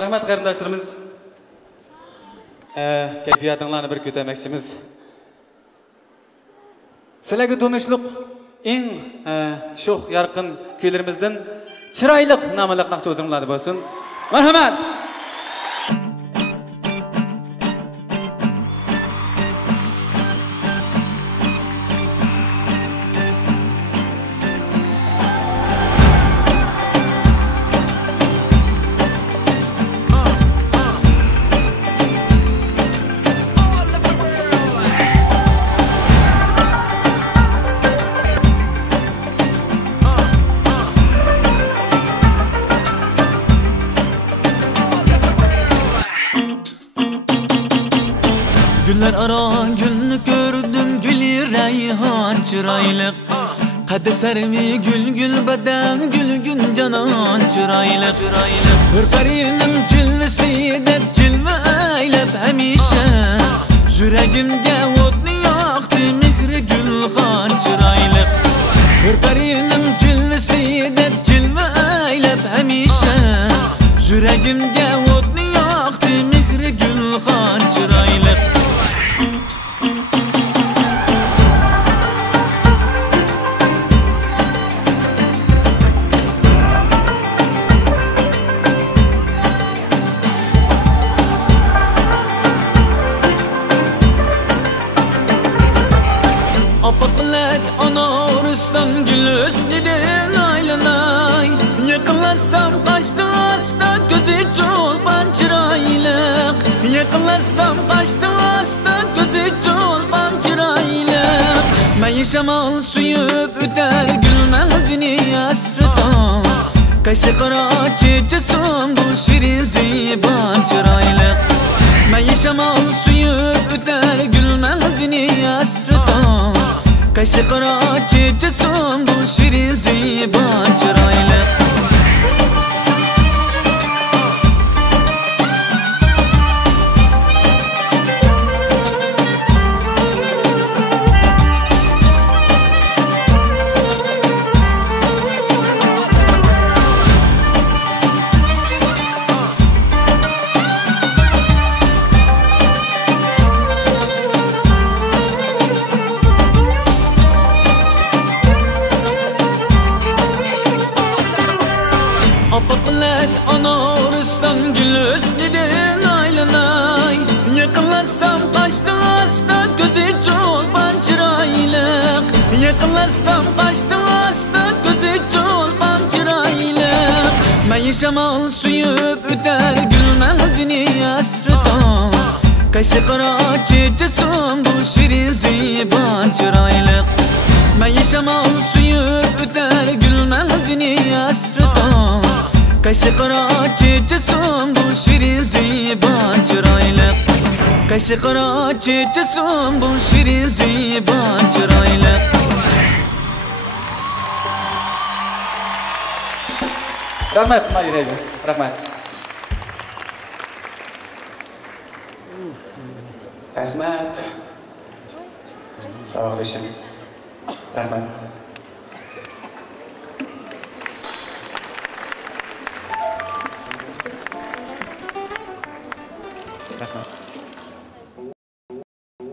Rahmat qarindoshlarimiz. Kayfiyatinglarni bir ko'tarmoqchimiz. Sizlarga donishliq eng sho'x yorqin kuylarimizdan chiroyliq nomli naqsh o'zinglarda bo'lsin. Marhamat. Güller ara gülünü gördüm gülü reyhan çıraylık Kadı servi gül gül beden gül gün canan çıraylık Hırkarının cilvesi de cilve eylep hemişe Yüreğimde otlu yaktı mihri gülhan çıraylık Hırkarının cilvesi de cilve eylep hemişe Yüreğimde otlu yaktı mihri gülhan çıraylık Apaklar anarıstan gül üstüden aylanay Yıkılarsam kaçtı hasta gözü çolpan çıraylık Yıkılarsam kaçtı hasta gözü çolpan çıraylık Meyi şamal suyup üter gülmezini asrıdan Kaşı kara çiçesim dul şirin ziban çıraylık Meyi şamal suyup üter gülmezini asrıdan Kaşı kara çiçesim dul şirin ziban çıraylık Apaklar anarıstan gül üstüden aylanay Yıkılarsam kaçtı hasta gözü çolpan çıraylık Yıkılarsam kaçtı hasta gözü çolpan çıraylık Meyi şamal suyup üter gülmezini asrıdan Kaşı kara çiçesim dul şirin ziban çıraylık Meyi şamal suyup üter gülmezini asrıdan Kaşı kara çiçesim dul şirin ziban çıraylık Kaşı kara çiçesim dul şirin ziban çıraylık Rahmat Mayra. Rahmat. Rahmat. Sağ olasın. Rahmat.